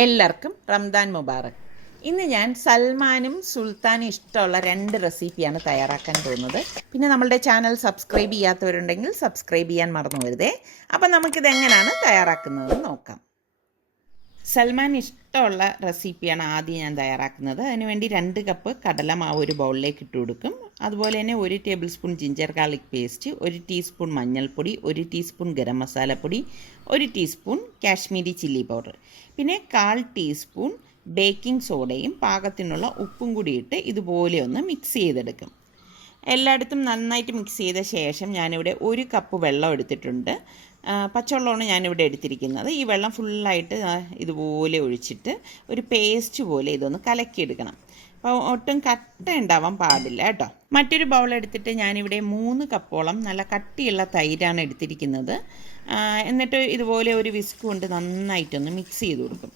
എല്ലാവർക്കും റംദാൻ മുബാറക്. ഇന്ന് ഞാൻ സൽമാനും സുൽത്താനും ഇഷ്ടമുള്ള 2 റെസിപ്പിയാണ് തയ്യാറാക്കാൻ പോകുന്നത്. പിന്നെ നമ്മളുടെ ചാനൽ സബ്സ്ക്രൈബ് ചെയ്യാത്തവരുണ്ടെങ്കിൽ സബ്സ്ക്രൈബ് ചെയ്യാൻ മറന്നു വരുതേ. അപ്പം നമുക്കിത് എങ്ങനെയാണ് തയ്യാറാക്കുന്നതെന്ന് നോക്കാം. സൽമാൻ ഇഷ്ടമുള്ള റെസിപ്പിയാണ് ആദ്യം ഞാൻ തയ്യാറാക്കുന്നത്. അതിനുവേണ്ടി 2 കപ്പ് കടലമാവ് ഒരു ബൗളിലേക്ക് ഇട്ട് കൊടുക്കും. അതുപോലെ തന്നെ 1 table spoon ginger garlic paste, 1 teaspoon മഞ്ഞൾപ്പൊടി, 1 ടീസ്പൂൺ ഗരം മസാലപ്പൊടി, 1 ടീസ്പൂൺ കാശ്മീരി ചില്ലി പൗഡർ, പിന്നെ 1/4 ടീസ്പൂൺ ബേക്കിംഗ് സോഡയും പാകത്തിനുള്ള ഉപ്പും കൂടി ഇട്ട് ഇതുപോലെ ഒന്ന് മിക്സ് ചെയ്തെടുക്കും. എല്ലായിടത്തും നന്നായിട്ട് മിക്സ് ചെയ്ത ശേഷം ഞാനിവിടെ 1 കപ്പ് വെള്ളം എടുത്തിട്ടുണ്ട്. പച്ചവെള്ളമാണ് ഞാനിവിടെ എടുത്തിരിക്കുന്നത്. ഈ വെള്ളം ഫുള്ളായിട്ട് ഇതുപോലെ ഒഴിച്ചിട്ട് ഒരു പേസ്റ്റ് പോലെ ഇതൊന്ന് കലക്കിയെടുക്കണം. അപ്പോൾ ഒട്ടും കട്ട ഉണ്ടാവാൻ പാടില്ല കേട്ടോ. മറ്റൊരു ബൗൾ എടുത്തിട്ട് ഞാനിവിടെ 3 കപ്പോളം നല്ല കട്ടിയുള്ള തൈരാണ് എടുത്തിരിക്കുന്നത്. എന്നിട്ട് ഇതുപോലെ ഒരു വിസ്ക് കൊണ്ട് നന്നായിട്ടൊന്ന് മിക്സ് ചെയ്ത് കൊടുക്കും.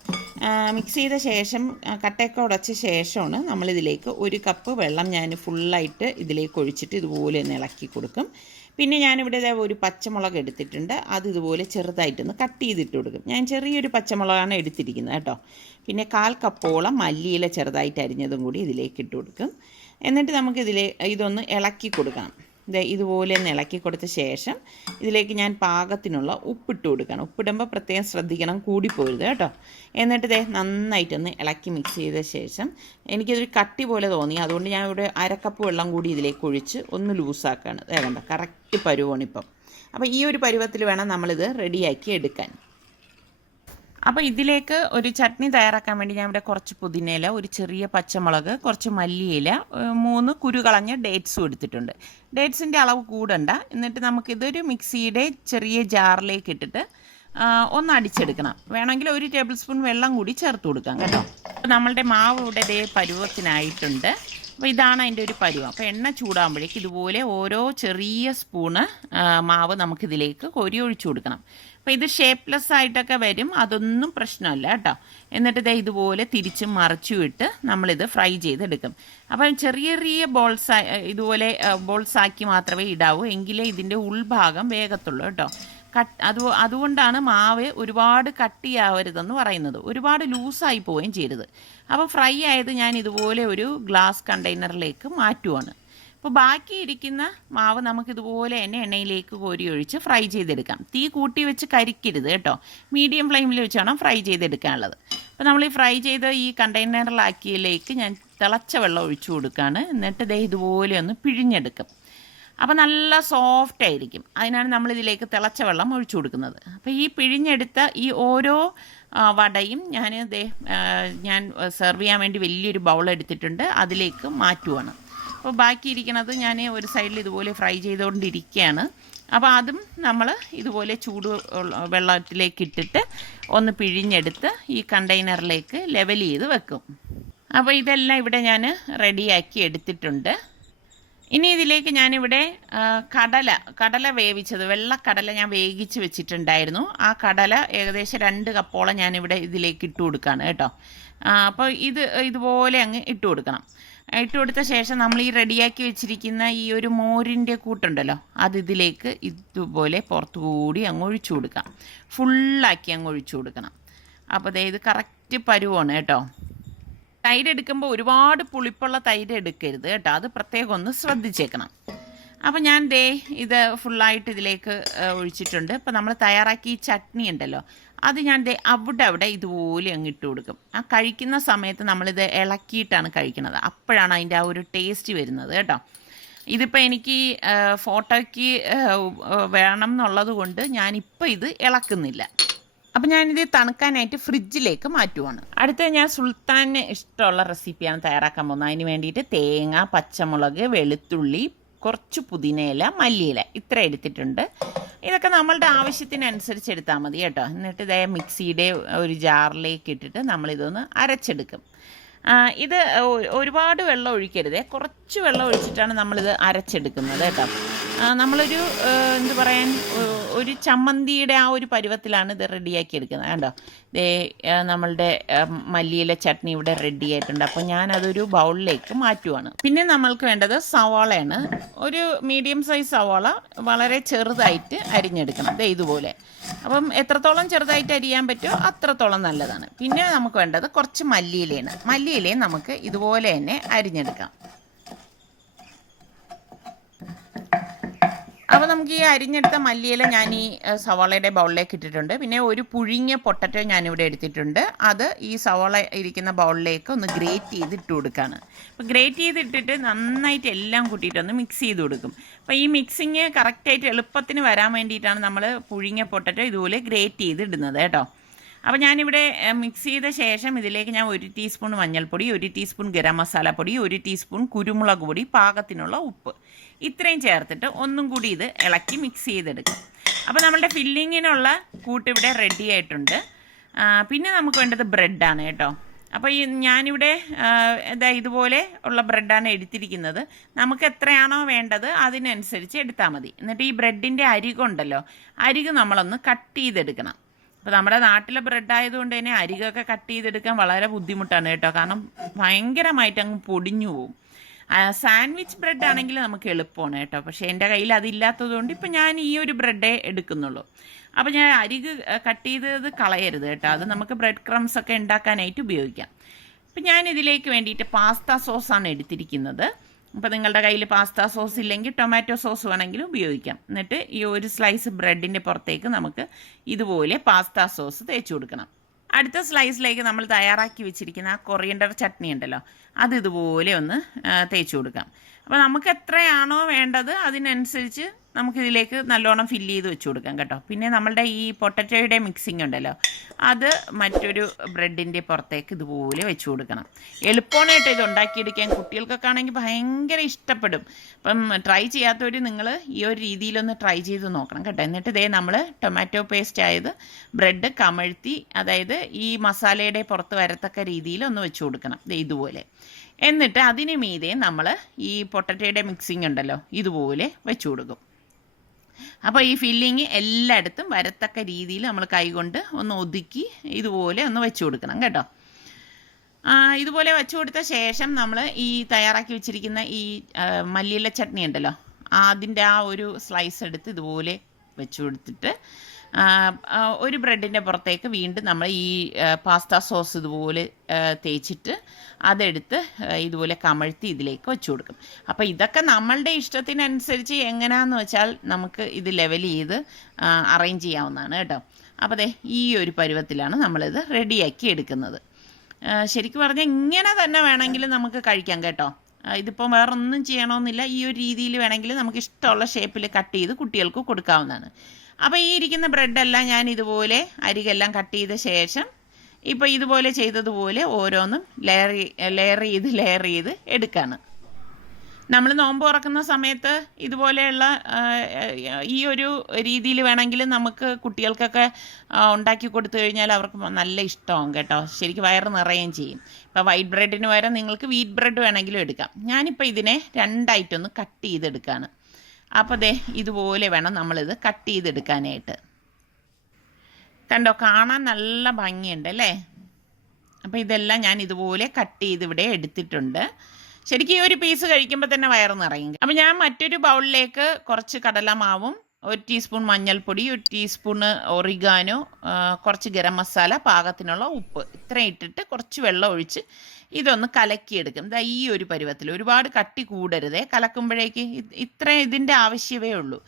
മിക്സ് ചെയ്ത ശേഷം കട്ടയൊക്കെ ഉടച്ച ശേഷമാണ് നമ്മളിതിലേക്ക് 1 കപ്പ് വെള്ളം ഞാൻ ഫുള്ളായിട്ട് ഇതിലേക്ക് ഒഴിച്ചിട്ട് ഇതുപോലെ ഒന്ന് ഇളക്കി കൊടുക്കും. പിന്നെ ഞാനിവിടെ ഒരു പച്ചമുളക് എടുത്തിട്ടുണ്ട്. അത് ഇതുപോലെ ചെറുതായിട്ടൊന്ന് കട്ട് ചെയ്തിട്ട് കൊടുക്കും. ഞാൻ ചെറിയൊരു പച്ചമുളകാണ് എടുത്തിരിക്കുന്നത് കേട്ടോ. പിന്നെ 1/4 കപ്പോളം മല്ലിയില ചെറുതായിട്ട് അരിഞ്ഞതും കൂടി ഇതിലേക്ക് ഇട്ട് കൊടുക്കും. എന്നിട്ട് ഇതൊന്ന് ഇളക്കി കൊടുക്കണം. ഇതുപോലെ ഒന്ന് ഇളക്കി കൊടുത്ത ശേഷം ഇതിലേക്ക് ഞാൻ പാകത്തിനുള്ള ഉപ്പിട്ട് കൊടുക്കണം. ഉപ്പിടുമ്പോൾ പ്രത്യേകം ശ്രദ്ധിക്കണം, കൂടിപ്പോരുത് കേട്ടോ. എന്നിട്ട് നന്നായിട്ടൊന്ന് ഇളക്കി മിക്സ് ചെയ്ത ശേഷം എനിക്കിതൊരു കട്ടി പോലെ തോന്നി. അതുകൊണ്ട് ഞാൻ ഇവിടെ 1/2 കപ്പ് വെള്ളം കൂടി ഇതിലേക്ക് ഒഴിച്ച് ഒന്ന് ലൂസാക്കുകയാണ്. കണ്ടോ, കറക്റ്റ് പരുവാണിപ്പം. അപ്പോൾ ഈ ഒരു പരുവത്തിൽ വേണം നമ്മളിത് റെഡിയാക്കി എടുക്കാൻ. അപ്പോൾ ഇതിലേക്ക് ഒരു ചട്നി തയ്യാറാക്കാൻ വേണ്ടി ഞാൻ ഇവിടെ കുറച്ച് പുതിനയില, ഒരു ചെറിയ പച്ചമുളക്, കുറച്ച് മല്ലിയില, 3 കുരുകളഞ്ഞ ഡേറ്റ്സും എടുത്തിട്ടുണ്ട്. ഡേറ്റ്സിൻ്റെ അളവ് കൂടണ്ട. എന്നിട്ട് നമുക്കിതൊരു മിക്സിയുടെ ചെറിയ ജാറിലേക്ക് ഇട്ടിട്ട് ഒന്ന് അടിച്ചെടുക്കണം. വേണമെങ്കിൽ 1 ടേബിൾ സ്പൂൺ വെള്ളം കൂടി ചേർത്ത് കൊടുക്കാം കേട്ടോ. അപ്പോൾ നമ്മളുടെ മാവ് ഇവിടെ പരുവത്തിനായിട്ടുണ്ട്. അപ്പോൾ ഇതാണ് അതിൻ്റെ ഒരു പരുവം. അപ്പോൾ എണ്ണ ചൂടാകുമ്പോഴേക്ക് ഇതുപോലെ ഓരോ ചെറിയ സ്പൂണ് മാവ് നമുക്കിതിലേക്ക് കോരി ഒഴിച്ചു കൊടുക്കണം. അപ്പോൾ ഇത് ഷേപ്പ്ലെസ് ആയിട്ടൊക്കെ വരും, അതൊന്നും പ്രശ്നമല്ല കേട്ടോ. എന്നിട്ട് ഇതുപോലെ തിരിച്ചും മറിച്ചും ഇട്ട് നമ്മളിത് ഫ്രൈ ചെയ്തെടുക്കും. അപ്പം ചെറിയ ചെറിയ ഇതുപോലെ ബോൾസാക്കി മാത്രമേ ഇടാവൂ, എങ്കിലേ ഇതിൻ്റെ ഉൾഭാഗം വേഗത്തുള്ളൂ കേട്ടോ. അതുകൊണ്ടാണ് മാവ് ഒരുപാട് കട്ടിയാവരുതെന്ന് പറയുന്നത്. ഒരുപാട് ലൂസായി പോവുകയും ചെയ്യരുത്. അപ്പോൾ ഫ്രൈ ആയത് ഞാൻ ഇതുപോലെ ഒരു ഗ്ലാസ് കണ്ടെയ്നറിലേക്ക് മാറ്റുവാണ്. അപ്പോൾ ബാക്കിയിരിക്കുന്ന മാവ് നമുക്കിതുപോലെ തന്നെ എണ്ണയിലേക്ക് കോരി ഒഴിച്ച് ഫ്രൈ ചെയ്തെടുക്കാം. തീ കൂട്ടി വെച്ച് കരിക്കരുത് കേട്ടോ. മീഡിയം ഫ്ലെയിമിൽ വെച്ച് വേണം ഫ്രൈ ചെയ്തെടുക്കാനുള്ളത്. അപ്പോൾ നമ്മൾ ഈ ഫ്രൈ ചെയ്ത് ഈ കണ്ടെയ്നറിലാക്കിയതിലേക്ക് ഞാൻ തിളച്ച വെള്ളം ഒഴിച്ചു കൊടുക്കുകയാണ്. എന്നിട്ട് ഇതുപോലെ ഒന്ന് പിഴിഞ്ഞെടുക്കും. അപ്പോൾ നല്ല സോഫ്റ്റ് ആയിരിക്കും. അതിനാണ് നമ്മളിതിലേക്ക് തിളച്ച വെള്ളം ഒഴിച്ചു കൊടുക്കുന്നത്. അപ്പോൾ ഈ പിഴിഞ്ഞെടുത്ത ഈ ഓരോ വടയും ഞാൻ സെർവ് ചെയ്യാൻ വേണ്ടി വലിയൊരു ബൗൾ എടുത്തിട്ടുണ്ട്, അതിലേക്ക് മാറ്റുവാണ്. അപ്പോൾ ബാക്കിയിരിക്കുന്നത് ഞാൻ ഒരു സൈഡിൽ ഇതുപോലെ ഫ്രൈ ചെയ്തുകൊണ്ടിരിക്കുകയാണ്. അപ്പോൾ അതും നമ്മൾ ഇതുപോലെ ചൂട് വെള്ളത്തിലേക്ക് ഇട്ടിട്ട് ഒന്ന് പിഴിഞ്ഞെടുത്ത് ഈ കണ്ടെയ്നറിലേക്ക് ലെവൽ ചെയ്ത് വെക്കും. അപ്പോൾ ഇതെല്ലാം ഇവിടെ ഞാൻ റെഡിയാക്കി എടുത്തിട്ടുണ്ട്. ഇനി ഇതിലേക്ക് ഞാനിവിടെ കടല വേവിച്ചത്, വെള്ളക്കടല ഞാൻ വേവിച്ച് വെച്ചിട്ടുണ്ടായിരുന്നു. ആ കടല ഏകദേശം 2 കപ്പോളം ഞാനിവിടെ ഇതിലേക്ക് ഇട്ട് കൊടുക്കുകയാണ് കേട്ടോ. അപ്പോൾ ഇതുപോലെ അങ്ങ് ഇട്ട് കൊടുക്കണം. ഇട്ട് കൊടുത്ത ശേഷം നമ്മൾ ഈ റെഡിയാക്കി വെച്ചിരിക്കുന്ന ഈ ഒരു മോരിൻ്റെ കൂട്ടുണ്ടല്ലോ, അത് ഇതിലേക്ക് ഇതുപോലെ പുറത്തുകൂടി അങ്ങ് ഒഴിച്ചു കൊടുക്കാം. ഫുള്ളാക്കി അങ്ങ് ഒഴിച്ചു കൊടുക്കണം. അപ്പോൾ ഇത് കറക്റ്റ് പരുവാണ് കേട്ടോ. തൈര് എടുക്കുമ്പോൾ ഒരുപാട് പുളിപ്പുള്ള തൈര് എടുക്കരുത് കേട്ടോ, അത് പ്രത്യേകം ഒന്ന് ശ്രദ്ധിച്ചേക്കണം. അപ്പോൾ ഞാൻ ഇത് ഫുള്ളായിട്ട് ഇതിലേക്ക് ഒഴിച്ചിട്ടുണ്ട്. ഇപ്പോൾ നമ്മൾ തയ്യാറാക്കി ഈ ചട്നി ഉണ്ടല്ലോ, അത് ഞാൻ അവിടെ ഇതുപോലെ അങ്ങ് ഇട്ട് കൊടുക്കും. ആ കഴിക്കുന്ന സമയത്ത് നമ്മളിത് ഇളക്കിയിട്ടാണ് കഴിക്കുന്നത്. അപ്പോഴാണ് അതിൻ്റെ ആ ഒരു ടേസ്റ്റ് വരുന്നത് കേട്ടോ. ഇതിപ്പോൾ എനിക്ക് ഫോട്ടോയ്ക്ക് വേണം എന്നുള്ളത് കൊണ്ട് ഞാനിപ്പോൾ ഇത് ഇളക്കുന്നില്ല. അപ്പം ഞാനിത് തണുക്കാനായിട്ട് ഫ്രിഡ്ജിലേക്ക് മാറ്റുവാണ്. അടുത്ത ഞാൻ സുൽത്താന് ഇഷ്ടമുള്ള റെസിപ്പിയാണ് തയ്യാറാക്കാൻ പോകുന്നത്. അതിന് വേണ്ടിയിട്ട് തേങ്ങ, പച്ചമുളക്, വെളുത്തുള്ളി, കുറച്ച് പുതിനയില, മല്ലിയില ഇത്ര എടുത്തിട്ടുണ്ട്. ഇതൊക്കെ നമ്മളുടെ ആവശ്യത്തിനനുസരിച്ച് എടുത്താൽ മതി കേട്ടോ. എന്നിട്ട് മിക്സിയുടെ ഒരു ജാറിലേക്ക് ഇട്ടിട്ട് നമ്മളിതൊന്ന് അരച്ചെടുക്കും. ഇത് ഒരുപാട് വെള്ളം ഒഴിക്കരുത്, കുറച്ച് വെള്ളം ഒഴിച്ചിട്ടാണ് നമ്മളിത് അരച്ചെടുക്കുന്നത് കേട്ടോ. നമ്മളൊരു ഒരു ചമ്മന്തിയുടെ ആ ഒരു പരുവത്തിലാണ് ഇത് റെഡിയാക്കി എടുക്കുന്നത്. കണ്ടോ, ദേ നമ്മളുടെ മല്ലിയില ചട്നി ഇവിടെ റെഡി ആയിട്ടുണ്ട്. അപ്പോൾ ഞാനതൊരു ബൗളിലേക്ക് മാറ്റുവാണ്. പിന്നെ നമ്മൾക്ക് വേണ്ടത് സവാളയാണ്. ഒരു മീഡിയം സൈസ് സവാള വളരെ ചെറുതായിട്ട് അരിഞ്ഞെടുക്കണം, ദേ ഇതുപോലെ. അപ്പം എത്രത്തോളം ചെറുതായിട്ട് അരിയാൻ പറ്റുമോ അത്രത്തോളം നല്ലതാണ്. പിന്നെ നമുക്ക് വേണ്ടത് കുറച്ച് മല്ലിയിലയാണ്. മല്ലിയിലയും നമുക്ക് ഇതുപോലെ തന്നെ അരിഞ്ഞെടുക്കാം. അപ്പോൾ നമുക്ക് ഈ അരിഞ്ഞെടുത്ത മല്ലിയില ഞാൻ ഈ സവാളയുടെ ബൗളിലേക്ക് ഇട്ടിട്ടുണ്ട്. പിന്നെ ഒരു പുഴുങ്ങിയ പൊട്ടറ്റോ ഞാനിവിടെ എടുത്തിട്ടുണ്ട്. അത് ഈ സവാള ഇരിക്കുന്ന ബൗളിലേക്ക് ഒന്ന് ഗ്രേറ്റ് ചെയ്ത് ഇട്ട് കൊടുക്കുകയാണ്. അപ്പോൾ ഗ്രേറ്റ് ചെയ്തിട്ടിട്ട് നന്നായിട്ട് എല്ലാം കൂട്ടിയിട്ടൊന്ന് മിക്സ് ചെയ്ത് കൊടുക്കും. അപ്പോൾ ഈ മിക്സിങ് കറക്റ്റായിട്ട് എളുപ്പത്തിന് വരാൻ വേണ്ടിയിട്ടാണ് നമ്മൾ പുഴുങ്ങിയ പൊട്ടറ്റോ ഇതുപോലെ ഗ്രേറ്റ് ചെയ്ത് ഇടുന്നത് കേട്ടോ. അപ്പോൾ ഞാനിവിടെ മിക്സ് ചെയ്ത ശേഷം ഇതിലേക്ക് ഞാൻ 1 ടീസ്പൂൺ മഞ്ഞൾപ്പൊടി, 1 ടീസ്പൂൺ ഗരം മസാലപ്പൊടി, 1 ടീസ്പൂൺ കുരുമുളക് പൊടി, പാകത്തിനുള്ള ഉപ്പ്, ഇത്രയും ചേർത്തിട്ട് ഒന്നും കൂടി ഇത് ഇളക്കി മിക്സ് ചെയ്തെടുക്കും. അപ്പോൾ നമ്മളുടെ ഫില്ലിങ്ങിനുള്ള കൂട്ട് ഇവിടെ റെഡി ആയിട്ടുണ്ട്. പിന്നെ നമുക്ക് വേണ്ടത് ബ്രെഡാണ് കേട്ടോ. അപ്പോൾ ഈ ഞാനിവിടെ ഇതുപോലെ ഉള്ള ബ്രെഡാണ് എടുത്തിരിക്കുന്നത്. നമുക്ക് എത്രയാണോ വേണ്ടത് അതിനനുസരിച്ച് എടുത്താൽ മതി. എന്നിട്ട് ഈ ബ്രെഡിൻ്റെ അരികുണ്ടല്ലോ, അരിക് നമ്മളൊന്ന് കട്ട് ചെയ്തെടുക്കണം. അപ്പോൾ നമ്മുടെ നാട്ടിലെ ബ്രെഡ് ആയതുകൊണ്ട് തന്നെ അരികൊക്കെ കട്ട് ചെയ്തെടുക്കാൻ വളരെ ബുദ്ധിമുട്ടാണ് കേട്ടോ. കാരണം ഭയങ്കരമായിട്ട് അങ്ങ് പൊടിഞ്ഞു പോവും. സാൻഡ്വിച്ച് ബ്രെഡ് ആണെങ്കിൽ നമുക്ക് എളുപ്പമാണ് കേട്ടോ. പക്ഷേ എൻ്റെ കയ്യിൽ അതില്ലാത്തത് കൊണ്ട് ഇപ്പം ഞാൻ ഈ ഒരു ബ്രെഡേ എടുക്കുന്നുള്ളൂ. അപ്പോൾ ഞാൻ അരിക് കട്ട് ചെയ്തത് കളയരുത് കേട്ടോ. അത് നമുക്ക് ബ്രെഡ് ക്രംസ് ഒക്കെ ഉണ്ടാക്കാനായിട്ട് ഉപയോഗിക്കാം. ഇപ്പം ഞാൻ ഇതിലേക്ക് വേണ്ടിയിട്ട് പാസ്ത സോസാണ് എടുത്തിരിക്കുന്നത്. അപ്പോൾ നിങ്ങളുടെ കയ്യിൽ പാസ്ത സോസ് ഇല്ലെങ്കിൽ ടൊമാറ്റോ സോസ് വേണമെങ്കിലും ഉപയോഗിക്കാം. എന്നിട്ട് ഈ ഒരു സ്ലൈസ് ബ്രെഡിൻ്റെ പുറത്തേക്ക് നമുക്ക് ഇതുപോലെ പാസ്ത സോസ് തേച്ച് കൊടുക്കണം. അടുത്ത സ്ലൈസിലേക്ക് നമ്മൾ തയ്യാറാക്കി വെച്ചിരിക്കുന്ന ആ കൊറിയൻഡർ ചട്നി ഉണ്ടല്ലോ, അത് ഇതുപോലെ ഒന്ന് തേച്ച് കൊടുക്കാം. അപ്പോൾ നമുക്ക് എത്രയാണോ വേണ്ടത് അതിനനുസരിച്ച് നമുക്കിതിലേക്ക് നല്ലോണം ഫില്ല് ചെയ്ത് വെച്ച് കൊടുക്കാം കേട്ടോ. പിന്നെ നമ്മളുടെ ഈ പൊട്ടറ്റോയുടെ മിക്സിംഗ് ഉണ്ടല്ലോ, അത് മറ്റൊരു ബ്രെഡിൻ്റെ പുറത്തേക്ക് ഇതുപോലെ വെച്ച് കൊടുക്കണം. എളുപ്പമാണ് കേട്ടോ ഇത് ഉണ്ടാക്കിയെടുക്കാൻ. കുട്ടികൾക്കൊക്കെ ആണെങ്കിൽ ഭയങ്കര ഇഷ്ടപ്പെടും. അപ്പം ട്രൈ ചെയ്യാത്തവർ നിങ്ങൾ ഈ ഒരു രീതിയിലൊന്ന് ട്രൈ ചെയ്ത് നോക്കണം കേട്ടോ. എന്നിട്ട് ഇതേ നമ്മൾ ടൊമാറ്റോ പേസ്റ്റ് ആയത് ബ്രെഡ് കമഴ്ത്തി, അതായത് ഈ മസാലയുടെ പുറത്ത് വരത്തക്ക രീതിയിൽ ഒന്ന് വെച്ച് കൊടുക്കണം ഇതുപോലെ. എന്നിട്ട് അതിന് മീതെ നമ്മൾ ഈ പൊട്ടറ്റോയുടെ മിക്സിംഗ് ഉണ്ടല്ലോ ഇതുപോലെ വെച്ച് കൊടുക്കും. അപ്പോൾ ഈ ഫില്ലിങ് എല്ലായിടത്തും വരത്തക്ക രീതിയിൽ നമ്മൾ കൈകൊണ്ട് ഒന്ന് ഒതുക്കി ഇതുപോലെ ഒന്ന് വെച്ച് കൊടുക്കണം കേട്ടോ. ഇതുപോലെ വെച്ച് കൊടുത്ത ശേഷം നമ്മൾ ഈ തയ്യാറാക്കി വെച്ചിരിക്കുന്ന ഈ മല്ലിയില ചട്നി ഉണ്ടല്ലോ, അതിൻ്റെ ആ ഒരു സ്ലൈസ് എടുത്ത് ഇതുപോലെ വെച്ച് കൊടുത്തിട്ട് ഒരു ബ്രെഡിൻ്റെ പുറത്തേക്ക് വീണ്ടും നമ്മൾ ഈ പാസ്ത സോസ് ഇതുപോലെ തേച്ചിട്ട് അതെടുത്ത് ഇതുപോലെ കമഴ്ത്തി ഇതിലേക്ക് വെച്ച് കൊടുക്കും. അപ്പോൾ ഇതൊക്കെ നമ്മളുടെ ഇഷ്ടത്തിനനുസരിച്ച് എങ്ങനെയാണെന്ന് വെച്ചാൽ നമുക്ക് ഇത് ലെവൽ ചെയ്ത് അറേഞ്ച് ചെയ്യാവുന്നതാണ് കേട്ടോ. അപ്പോൾ ദേ ഈ ഒരു പരുവത്തിലാണ് നമ്മളിത് റെഡിയാക്കി എടുക്കുന്നത്. ശരിക്കും പറഞ്ഞാൽ ഇങ്ങനെ തന്നെ വേണമെങ്കിൽ നമുക്ക് കഴിക്കാം കേട്ടോ. ഇതിപ്പോൾ വേറൊന്നും ചെയ്യണമെന്നില്ല. ഈ ഒരു രീതിയിൽ വേണമെങ്കിൽ നമുക്ക് ഇഷ്ടമുള്ള ഷേപ്പിൽ കട്ട് ചെയ്ത് കുട്ടികൾക്ക് കൊടുക്കാവുന്നതാണ്. അപ്പോൾ ഈ ഇരിക്കുന്ന ബ്രെഡെല്ലാം ഞാൻ ഇതുപോലെ അരികെല്ലാം കട്ട് ചെയ്ത ശേഷം ഇപ്പോൾ ഇതുപോലെ ചെയ്തതുപോലെ ഓരോന്നും ലെയർ ചെയ്ത് എടുക്കുകയാണ്. നമ്മൾ നോമ്പ് തുറക്കുന്ന സമയത്ത് ഇതുപോലെയുള്ള ഈ ഒരു രീതിയിൽ വേണമെങ്കിൽ നമുക്ക് കുട്ടികൾക്കൊക്കെ ഉണ്ടാക്കി കൊടുത്തു കഴിഞ്ഞാൽ അവർക്ക് നല്ല ഇഷ്ടമാവും കേട്ടോ. ശരിക്കും വയറ് നിറയുകയും ചെയ്യും. ഇപ്പോൾ വൈറ്റ് ബ്രെഡിന് പകരം നിങ്ങൾക്ക് വീറ്റ് ബ്രെഡ് വേണമെങ്കിലും എടുക്കാം. ഞാനിപ്പോൾ ഇതിനെ രണ്ടായിട്ടൊന്ന് കട്ട് ചെയ്തെടുക്കുകയാണ്. അപ്പോൾ ദേ ഇതുപോലെ വേണം നമ്മളിത് കട്ട് ചെയ്തെടുക്കാനായിട്ട്. കണ്ടോ, കാണാൻ നല്ല ഭംഗിയുണ്ട് അല്ലേ? അപ്പോൾ ഇതെല്ലാം ഞാൻ ഇതുപോലെ കട്ട് ചെയ്ത് ഇവിടെ എടുത്തിട്ടുണ്ട്. ശരിക്കും ഈ ഒരു പീസ് കഴിക്കുമ്പോൾ തന്നെ വയറ് നിറയും. അപ്പോൾ ഞാൻ മറ്റൊരു ബൗളിലേക്ക് കുറച്ച് കടലമാവും, 1 ടീസ്പൂൺ മഞ്ഞൾപ്പൊടി, 1 ടീസ്പൂണ് ഒറിഗാനോ, കുറച്ച് ഗരം മസാല, പാകത്തിനുള്ള ഉപ്പ്, ഇത്രയും ഇട്ടിട്ട് കുറച്ച് വെള്ളം ഒഴിച്ച് ഇതൊന്ന് കലക്കിയെടുക്കും. ഇതാ ഈ ഒരു പരുവത്തിൽ, ഒരുപാട് കട്ടി കൂടരുതേ. കലക്കുമ്പോഴേക്ക് ഇത്രയും ഇതിൻ്റെ ആവശ്യമേ ഉള്ളൂ.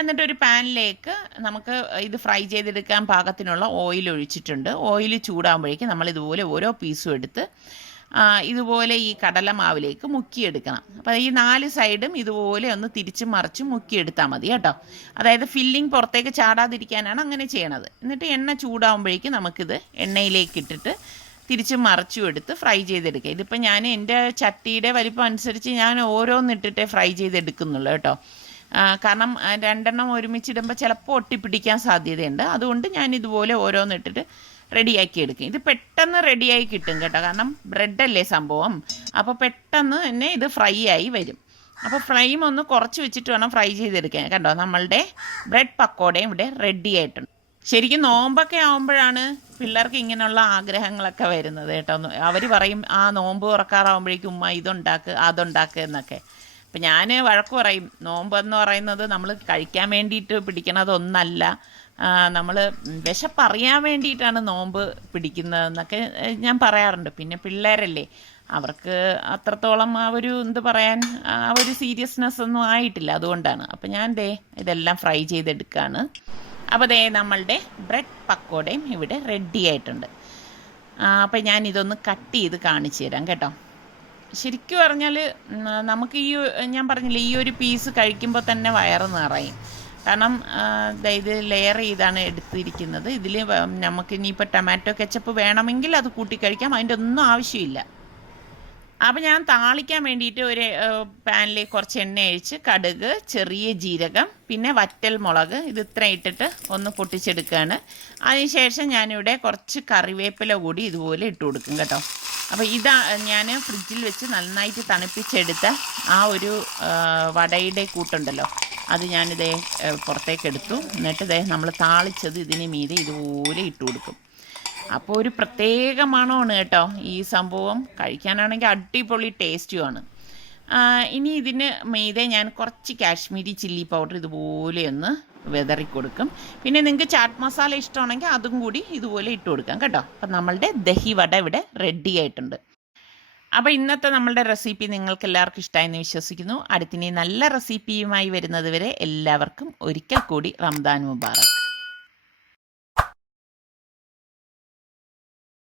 എന്നിട്ട് ഒരു പാനിലേക്ക് നമുക്ക് ഇത് ഫ്രൈ ചെയ്തെടുക്കാൻ പാകത്തിനുള്ള ഓയിൽ ഒഴിച്ചിട്ടുണ്ട്. ഓയിൽ ചൂടാകുമ്പോഴേക്ക് നമ്മൾ ഇതുപോലെ ഓരോ പീസും എടുത്ത് ഇതുപോലെ ഈ കടലമാവിലേക്ക് മുക്കിയെടുക്കണം. അപ്പോൾ ഈ 4 സൈഡും ഇതുപോലെ ഒന്ന് തിരിച്ചും മറിച്ചും മുക്കിയെടുത്താൽ മതി കേട്ടോ. അതായത് ഫില്ലിങ് പുറത്തേക്ക് ചാടാതിരിക്കാനാണ് അങ്ങനെ ചെയ്യണത്. എന്നിട്ട് എണ്ണ ചൂടാകുമ്പോഴേക്ക് നമുക്കിത് എണ്ണയിലേക്ക് ഇട്ടിട്ട് തിരിച്ചും മറിച്ചും എടുത്ത് ഫ്രൈ ചെയ്തെടുക്കുക. ഇതിപ്പോൾ ഞാൻ എൻ്റെ ചട്ടിയുടെ വലിപ്പം അനുസരിച്ച് ഞാൻ ഓരോന്നിട്ടിട്ടേ ഫ്രൈ ചെയ്തെടുക്കുന്നുള്ളൂ കേട്ടോ. കാരണം 2 എണ്ണം ഒരുമിച്ചിടുമ്പോൾ ചിലപ്പോൾ ഒട്ടിപ്പിടിക്കാൻ സാധ്യതയുണ്ട്. അതുകൊണ്ട് ഞാൻ ഇതുപോലെ ഓരോന്നിട്ടിട്ട് റെഡിയാക്കി എടുക്കും. ഇത് പെട്ടെന്ന് റെഡിയായി കിട്ടും കേട്ടോ. കാരണം ബ്രെഡല്ലേ സംഭവം, അപ്പോൾ പെട്ടെന്ന് തന്നെ ഇത് ഫ്രൈ ആയി വരും. അപ്പോൾ ഫ്ലെയിം ഒന്ന് കുറച്ച് വെച്ചിട്ട് വേണം ഫ്രൈ ചെയ്തെടുക്കാൻ. കണ്ടോ, നമ്മളുടെ ബ്രെഡ് പക്കോടയും ഇവിടെ റെഡി ആയിട്ടുണ്ട്. ശരിക്കും നോമ്പൊക്കെ ആകുമ്പോഴാണ് പിള്ളേർക്ക് ഇങ്ങനെയുള്ള ആഗ്രഹങ്ങളൊക്കെ വരുന്നത് കേട്ടോ. അവർ പറയും ആ നോമ്പ് തുറക്കാറാകുമ്പോഴേക്കും ഉമ്മ ഇതുണ്ടാക്ക് അതുണ്ടാക്ക് എന്നൊക്കെ. അപ്പം ഞാൻ വഴക്ക് പറയും, നോമ്പ് എന്ന് പറയുന്നത് നമ്മൾ കഴിക്കാൻ വേണ്ടിയിട്ട് പിടിക്കണതൊന്നല്ല, നമ്മൾ വിശപ്പറിയാൻ വേണ്ടിയിട്ടാണ് നോമ്പ് പിടിക്കുന്നതെന്നൊക്കെ ഞാൻ പറയാറുണ്ട്. പിന്നെ പിള്ളേരല്ലേ, അവർക്ക് അത്രത്തോളം ആ ഒരു എന്ത് പറയാൻ ആ ഒരു സീരിയസ്നെസ് ഒന്നും ആയിട്ടില്ല, അതുകൊണ്ടാണ്. അപ്പം ഞാൻ ഇതെല്ലാം ഫ്രൈ ചെയ്തെടുക്കുകയാണ്. അപ്പോൾ നമ്മളുടെ ബ്രെഡ് പക്കോടയും ഇവിടെ റെഡി ആയിട്ടുണ്ട്. അപ്പോൾ ഞാൻ ഇതൊന്ന് കട്ട് ചെയ്ത് കാണിച്ചു തരാം കേട്ടോ. ശരിക്കും പറഞ്ഞാൽ നമുക്ക് ഞാൻ പറഞ്ഞില്ലേ, ഈ ഒരു പീസ് കഴിക്കുമ്പോൾ തന്നെ വയറ് നിറയും. കാരണം ഇത് ലെയർ ചെയ്താണ് എടുത്തിരിക്കുന്നത്. ഇതിൽ നമുക്ക് ഇനിയിപ്പോൾ ടൊമാറ്റോ കെച്ചപ്പ് വേണമെങ്കിൽ അത് കൂട്ടി കഴിക്കാം, അതിൻ്റെ ഒന്നും ആവശ്യമില്ല. അപ്പോൾ ഞാൻ താളിക്കാൻ വേണ്ടിയിട്ട് ഒരു പാനിലേക്ക് കുറച്ച് എണ്ണ ഒഴിച്ച് കടുക്, ചെറിയ ജീരകം, പിന്നെ വറ്റൽ മുളക് ഇത് ഇത്ര ഇട്ടിട്ട് ഒന്ന് പൊട്ടിച്ചെടുക്കുകയാണ്. അതിനുശേഷം ഞാനിവിടെ കുറച്ച് കറിവേപ്പില കൂടി ഇതുപോലെ ഇട്ട് കൊടുക്കും കേട്ടോ. അപ്പോൾ ഇതാ ഞാൻ ഫ്രിഡ്ജിൽ വെച്ച് നന്നായിട്ട് തണുപ്പിച്ചെടുത്ത ആ ഒരു വടയുടെ കൂട്ടുണ്ടല്ലോ, അത് ഞാനിതേ പുറത്തേക്ക് എടുത്തു. എന്നിട്ട് നമ്മൾ താളിച്ചത് ഇതിന് മീതെ ഇതുപോലെ ഇട്ട് കൊടുക്കും. അപ്പോൾ ഒരു പ്രത്യേക മണമാണ് കേട്ടോ ഈ സംഭവം. കഴിക്കാനാണെങ്കിൽ അടിപൊളി ടേസ്റ്റുമാണ്. ഇനി ഇതിന് മീതെ ഞാൻ കുറച്ച് കാശ്മീരി ചില്ലി പൗഡർ ഇതുപോലെ ഒന്ന് വിതറി കൊടുക്കും. പിന്നെ നിങ്ങൾക്ക് ചാറ്റ് മസാല ഇഷ്ടമാണെങ്കിൽ അതും കൂടി ഇതുപോലെ ഇട്ട് കൊടുക്കാം കേട്ടോ. അപ്പം നമ്മളുടെ ദഹി വട ഇവിടെ റെഡി ആയിട്ടുണ്ട്. അപ്പോൾ ഇന്നത്തെ നമ്മളുടെ റെസിപ്പി നിങ്ങൾക്ക് എല്ലാവർക്കും ഇഷ്ടമായെന്ന് വിശ്വസിക്കുന്നു. അടുത്തിനി നല്ല റെസിപ്പിയുമായി വരുന്നത് വരെ എല്ലാവർക്കും ഒരിക്കൽ കൂടി റമദാൻ മുബാറക്.